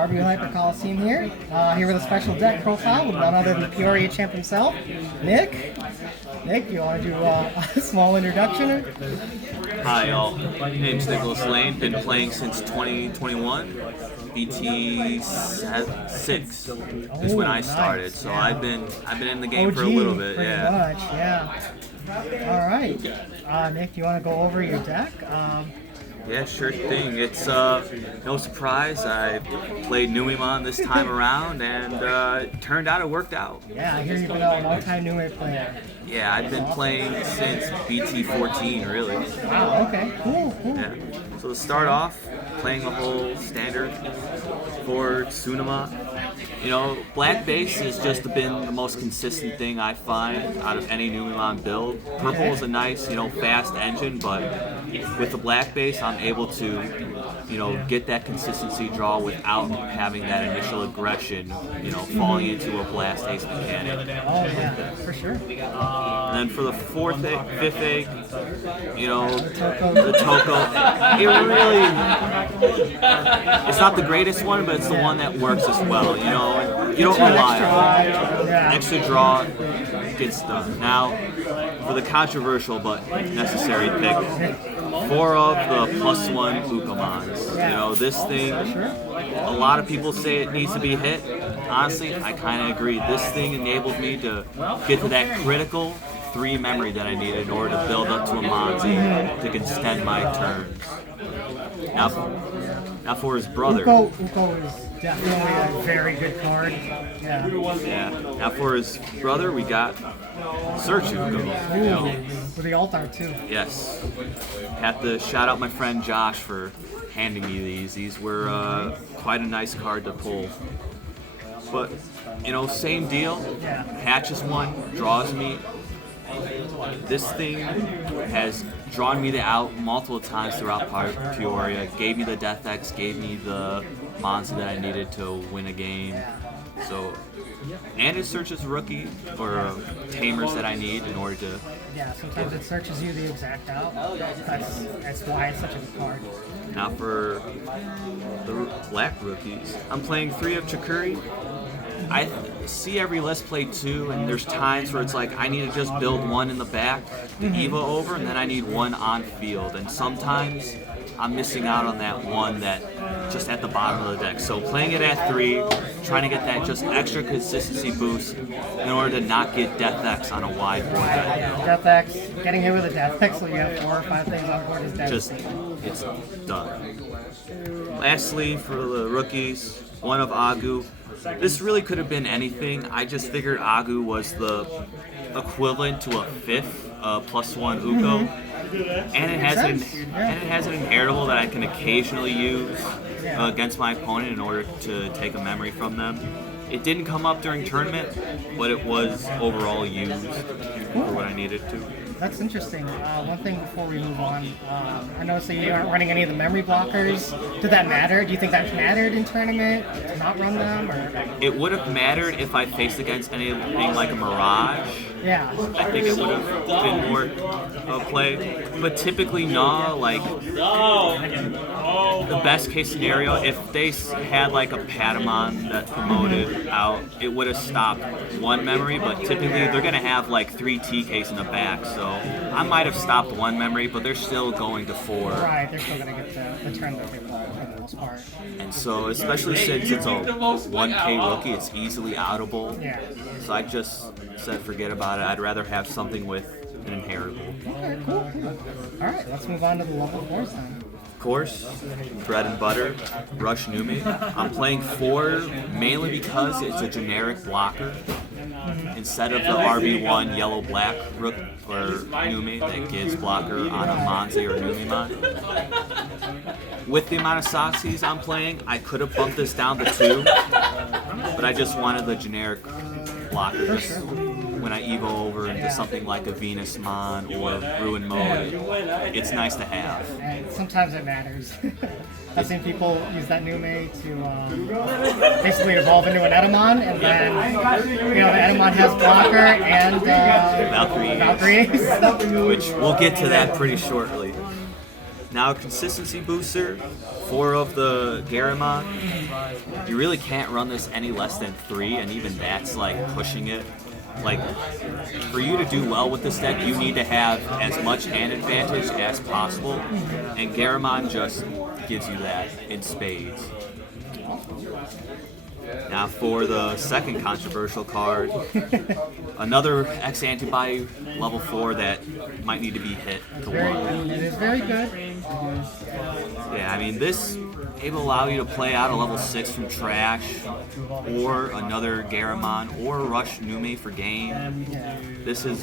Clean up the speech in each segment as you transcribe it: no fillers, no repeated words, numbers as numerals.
RB Hyper Colosseum here. Here with a special deck profile with none other than the Peoria champ himself, Nick. Nick, you want to do a small introduction? Hi, y'all. My name's Nicholas Lane. Been playing since 2021. BT-6 is when I started, nice. so Yeah. I've been in the game OG, for a little bit. pretty Yeah. much, yeah. All right, Nick, you want to go over your deck? Yeah, sure thing. It's no surprise. I played Numemon this time around, and it turned out it worked out. Yeah, I hear you've been a long-time Nume player. Yeah, I've been playing since BT-14, really. Wow. Okay. Cool. Yeah. So to start off, playing the whole standard for Numemon. You know, black base has just been the most consistent thing I find out of any Numemon build. Purple is a nice, fast engine, but with the black base, I'm able to, get that consistency draw without having that initial aggression, falling into a blast haste mechanic. Oh yeah, for sure. And then for the fifth egg, the Toko, it really, it's not the greatest one, but it's the one that works as well. You don't rely on it. Extra draw gets done. Now, for the controversial but necessary pick, 4 of the +1 Ukomons. This thing, a lot of people say it needs to be hit. Honestly, I kind of agree. This thing enabled me to get to that critical 3 memory that I needed in order to build up to a Monzi to extend my turns. Now for his brother. Uko is definitely a very good card. Yeah. Now for his brother, we got Search Uko. With the altar too. Yes. Have to shout out my friend Josh for handing me these. These were quite a nice card to pull. But, same deal. Hatches one, draws me. This thing has drawn me out multiple times throughout Peoria. Gave me the Death X, gave me the Monster that I needed to win a game. So, and it searches rookie or tamers that I need in order to. Yeah, sometimes it searches you the exact out. That's why it's such a good card. Now for the black rookies, I'm playing 3 of Chakuri. I see every Let's Play too, and there's times where it's like I need to just build 1 in the back, the Eva over, and then I need 1 on field. And sometimes I'm missing out on that 1 that just at the bottom of the deck. So playing it at 3, trying to get that just extra consistency boost in order to not get Death X on a wide board. Death X, getting hit with a Death X, so you have 4 or 5 things on board is devastating. It's done. Lastly, for the rookies, 1 of Agu. This really could have been anything. I just figured Agu was the equivalent to a 5th +1 Uko, and it has an inheritable that I can occasionally use against my opponent in order to take a memory from them. It didn't come up during tournament, but it was overall used for what I needed to. That's interesting. One thing before we move on, I noticed that you aren't running any of the memory blockers. Did that matter? Do you think that mattered in tournament to not run them? Or? It would have mattered if I faced against anything like a Mirage. Yeah. I think it would have been more play. But typically, no. Like, the best case scenario, if they had like a Patamon that promoted out, it would have stopped 1 memory, but typically they're going to have like 3 TKs in the back, so I might have stopped 1 memory, but they're still going to 4. Right, they're still going to get the turn that they want for the most part. And so, especially since it's a 1K rookie, it's easily outable. Yeah. So I just said forget about it. I'd rather have something with an inheritable. Okay, cool. All right, let's move on to the level 4s then. Of course, bread and butter, Rush Nume. I'm playing 4 mainly because it's a generic blocker instead of the RB1 yellow-black rook or Nume that gives blocker on a Monze or Numemon. With the amount of Soxies I'm playing, I could have bumped this down to 2, but I just wanted the generic blockers. When I evo over into something like a Venus Mon or Ruin Mode, it's nice to have. And sometimes it matters. I've seen people use that Nume to basically evolve into an Etamon, and then the Etamon has blocker and Valkyrie, which we'll get to that pretty shortly. Now, consistency booster, 4 of the Garamon. You really can't run this any less than 3, and even that's like pushing it. Like, for you to do well with this deck, you need to have as much hand advantage as possible, and Garamon just gives you that in spades. Now for the second controversial card, another X-Antibody level 4 that might need to be hit to 1. It is very good. Yeah, I mean, this it will allow you to play out a level 6 from trash, or another Garamon, or rush Nume for game. This has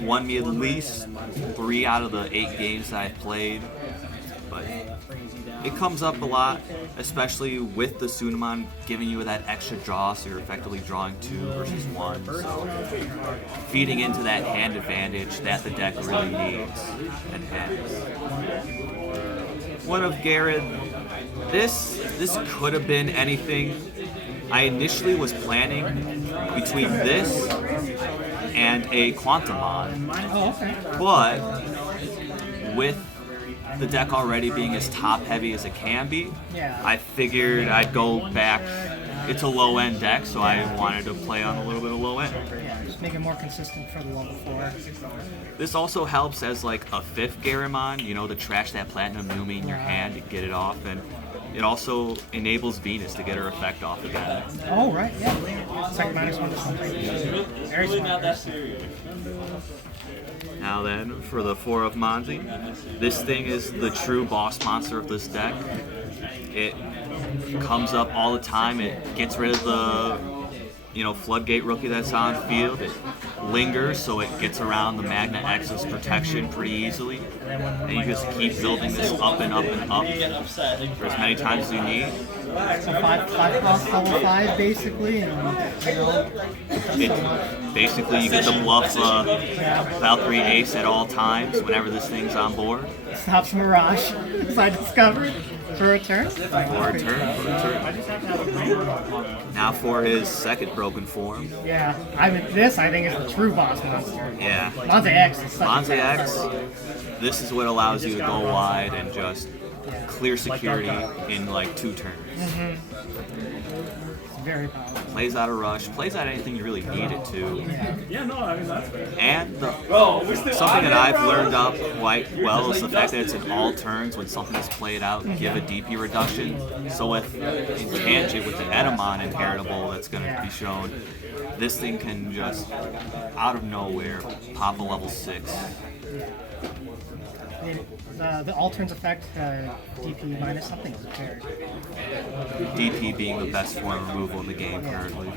won me at least 3 out of the 8 games that I've played, but it comes up a lot, especially with the Numemon giving you that extra draw, so you're effectively drawing 2 versus 1, so feeding into that hand advantage that the deck really needs and has. One of Garrett, this could have been anything. I initially was planning between this and a Quantumon, but with the deck already being as top heavy as it can be, I figured I'd go back. It's a low end deck, so I wanted to play on a little bit of low end. Yeah, just make it more consistent for the level 4. This also helps as like a 5th Garamon, you know, to trash that Platinum Nume in your hand to get it off, and it also enables Venus to get her effect off again. Oh, right, yeah. Second -1 this one. Very smart. Now then, for the 4 of Monzi, this thing is the true boss monster of this deck. It comes up all the time. It gets rid of the, floodgate rookie that's on field. It lingers, so it gets around the Magna X's protection pretty easily. And you just keep building this up and up and up for as many times as you need. So 5 cost level 5 basically, and Basically, you get to bluff Valkyrie Ace at all times whenever this thing's on board. Stops Mirage, as I discovered, for a turn. For a turn. Now for his second broken form. Yeah, I think is the true boss monster. Yeah. Monza X is such Monza X, this is what allows you to go wide and just clear security in like 2 turns. It's very powerful. Plays out a rush, plays out anything you really need it to. And something that I've learned up quite well is the fact that it's in all turns when something is played out, give a DP reduction. So with in tangent with the Etemon inheritable that's going to be shown, this thing can just out of nowhere pop a level 6. The all turns effect, DP minus something is paired. DP being the best form of removal in the game currently.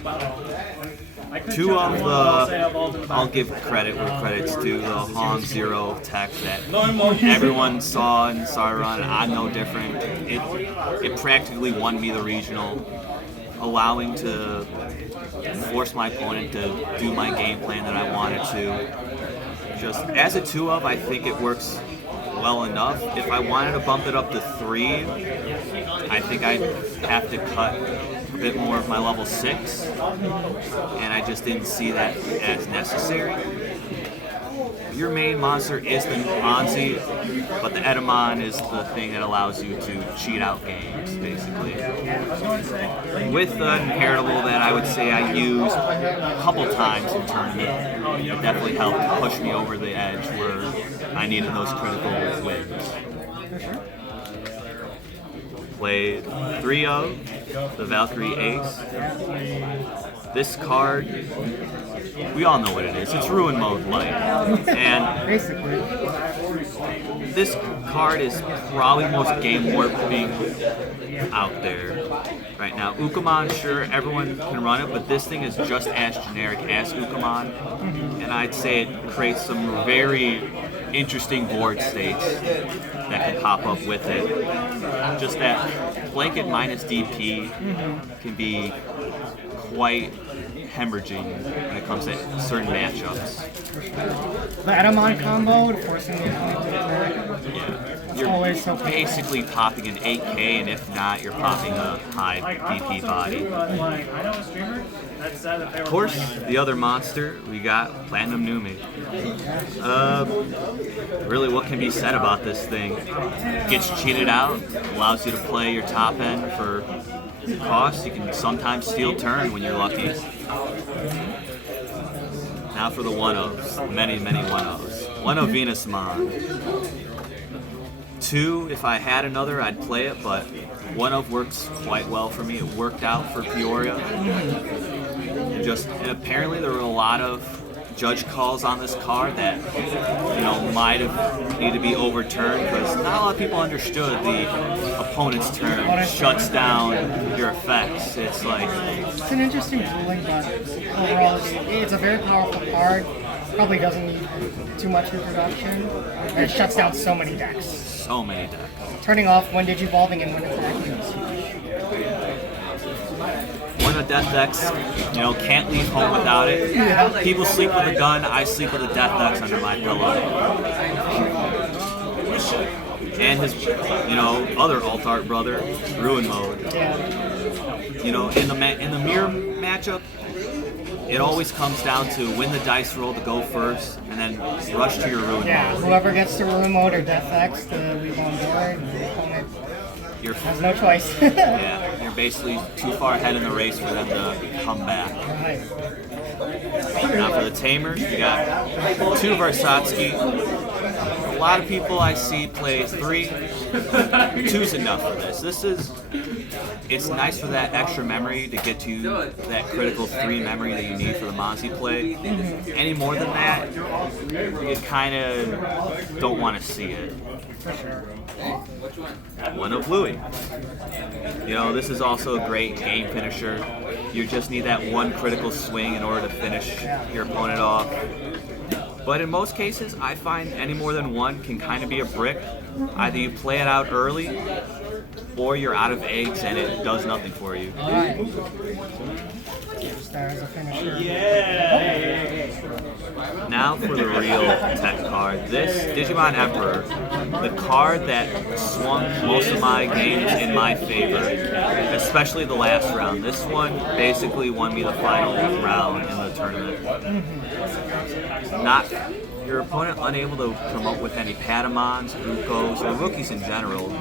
2 of the, I'll give credit where credit's due, the Han Zero tech that everyone saw in Sauron, and I'm no different. It practically won me the regional, allowing to force my opponent to do my game plan that I wanted to. Just as a 2 of, I think it works well enough. If I wanted to bump it up to 3, I think I'd have to cut a bit more of my level 6, and I just didn't see that as necessary. Your main monster is the Monzi, but the Etemon is the thing that allows you to cheat out games, basically. With the inheritable that I would say I used a couple times in tournament, it definitely helped push me over the edge where I needed those critical wins. Played 3 of the Valkyrie Ace. This card, we all know what it is. It's Ruin Mode Light. And Basically. this card is probably the most game warping out there right now. Ukamon, sure, everyone can run it, but this thing is just as generic as Ukamon. And I'd say it creates some very interesting board states that can pop up with it. Just that blanket minus DP can be quite hemorrhaging when it comes to certain matchups. The Etemon combo, forcing the opponent to attack. Yeah. You're always so basically popping an 8K, and if not, you're popping a high DP body. Of course, the other monster, we got Platinum Numemon. Really, what can be said about this thing? Gets cheated out, allows you to play your top end for cost. You can sometimes steal turn when you're lucky. Now for the 1-ofs. Many 1-ofs. 1-of Venusmon. 2, if I had another, I'd play it, but 1-of works quite well for me. It worked out for Peoria. And apparently there were a lot of judge calls on this card that, might have needed to be overturned because not a lot of people understood the opponent's turn shuts down your effects. It's an interesting ruling, but overall it's a very powerful card. Probably doesn't need too much reproduction. And it shuts down so many decks. So many decks. Turning off when digivolving and when attacking is huge. One of death decks, can't leave home without it. Yeah. People sleep with a gun, I sleep with a death decks under my pillow. And his, other alt art brother, Ruin Mode. Yeah. In the mirror matchup, it always comes down to win the dice roll to go first, and then rush to your Ruin Mode. Whoever gets to Ruin Mode or Death X to leave on board, the opponent has no choice. Yeah, you're basically too far ahead in the race for them to come back. Right. Now for the Tamers, we got 2 Varsatsky. A lot of people I see play 3. 2's enough for this. It's nice for that extra memory to get to that critical 3 memory that you need for the Monty play. Any more than that, you kind of don't want to see it. 1-of Louis. This is also a great game finisher. You just need that one critical swing in order to finish your opponent off. But in most cases, I find any more than one can kind of be a brick. Either you play it out early, or you're out of eggs and it does nothing for you. Alright. There's a finisher. Now for the real tech card. This Digimon Emperor, the card that swung most of my games in my favor, especially the last round. This one basically won me the final round in the tournament. Your opponent unable to come up with any Patamons, Ukos, or rookies in general,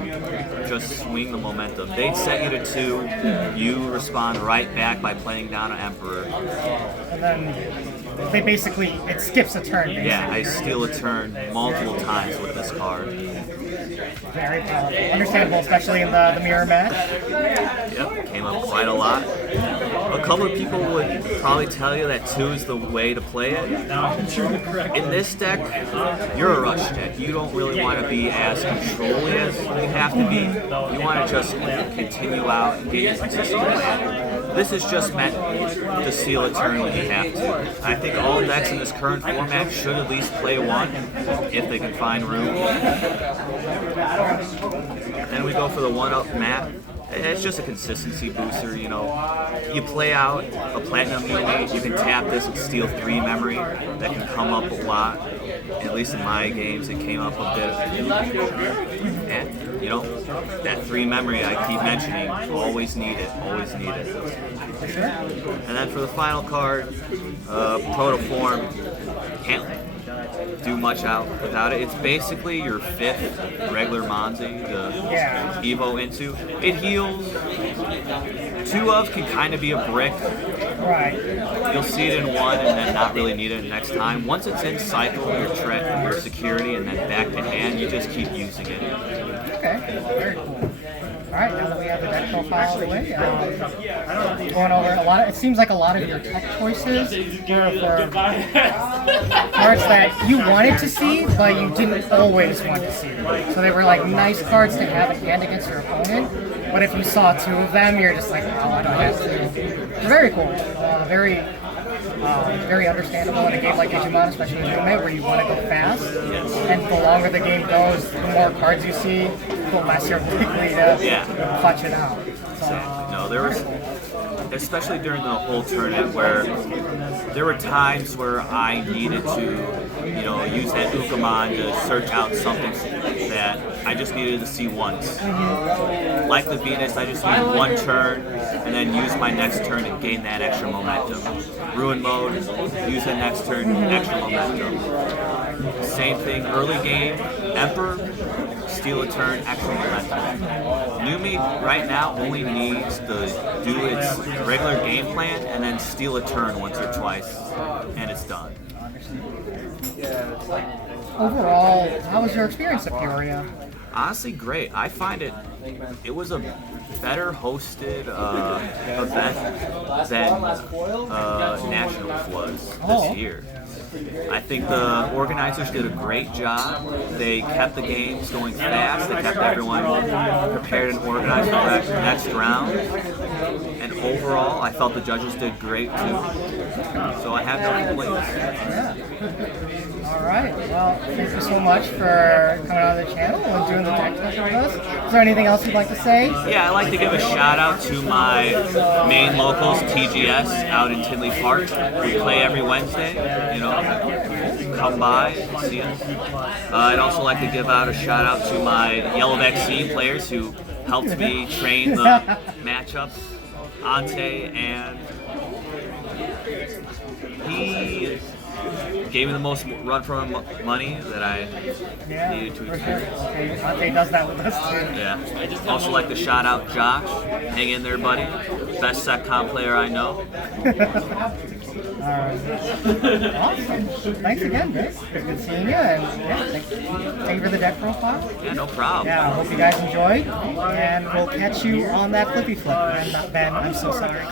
just swing the momentum. They'd set you to 2, you respond right back by playing down an Emperor. And then it skips a turn. Basically. Yeah, I steal a turn multiple times with this card. Very powerful. Understandable, especially in the mirror match. Yep, came up quite a lot. A couple of people would probably tell you that 2 is the way to play it. In this deck, you're a rush deck. You don't really want to be as controlly as you have to be. You want to just continue out and get your consistent land. This is just meant to seal a turn when you have to. I think all decks in this current format should at least play 1 if they can find room. Then we go for the 1-up map. It's just a consistency booster, You play out a Platinum Numemon, you can tap this and steal 3 memory. That can come up a lot. At least in my games, it came up a bit. And, that 3 memory I keep mentioning, always need it, always need it. And then for the final card, Protoform, can't do much out without it. It's basically your 5th regular Monzi to Evo into. It heals. 2-of can kind of be a brick. Right. You'll see it in 1 and then not really need it next time. Once it's in cycle, your security, and then back to hand, you just keep using it. Okay, very cool. Alright, now that we have the deck profile out of the way, going over a lot. It seems like a lot of your tech choices were for cards that you wanted to see, but you didn't always want to see. So they were like nice cards to have in hand against your opponent, but if you saw 2 of them, you're just like, oh, I don't have to. Very cool. Very understandable in a game like Digimon, especially in Numemon, where you want to go fast. And the longer the game goes, the more cards you see, the less you're likely to clutch it out. So, No, there was especially during the whole tournament where there were times where I needed to, you know, use that Numemon to search out something that I just needed to see once. Like the Venus, I just need one turn and then use my next turn and gain that extra momentum. Ruin mode, use the next turn, extra momentum. Same thing, early game, Emperor, steal a turn, extra momentum. Numi right now only needs to do its regular game plan and then steal a turn once or twice, and it's done. Overall, how was your experience at Peoria? Honestly, great. I find it was a better hosted event than Nationals was this year. I think the organizers did a great job. They kept the games going fast. They kept everyone prepared and organized for the next round. And overall, I felt the judges did great too. So I have no complaints. Yeah. All right. Well, thank you so much for coming on the channel and doing the deck test with us. Is there anything else you'd like to say? Yeah, I'd like to give a shout out to my main locals, TGS, out in Tinley Park. We play every Wednesday. You know, come by and see us. I'd also like to give out a shout out to my Yellow Vaccine players who helped me train the matchup. Ante, and he gave me the most run for money that I needed to experience. Okay, Ante does that with us too. Yeah. Also like to shout out Josh. Hang in there, buddy. Best SecCom player I know. Alright. Awesome. Thanks again, Vic. It's good seeing you, and yeah, thank you for the deck profile. Yeah, no problem. Yeah, I hope you guys enjoyed, and we'll catch you on that flippy flip. I'm not Ben, I'm so sorry.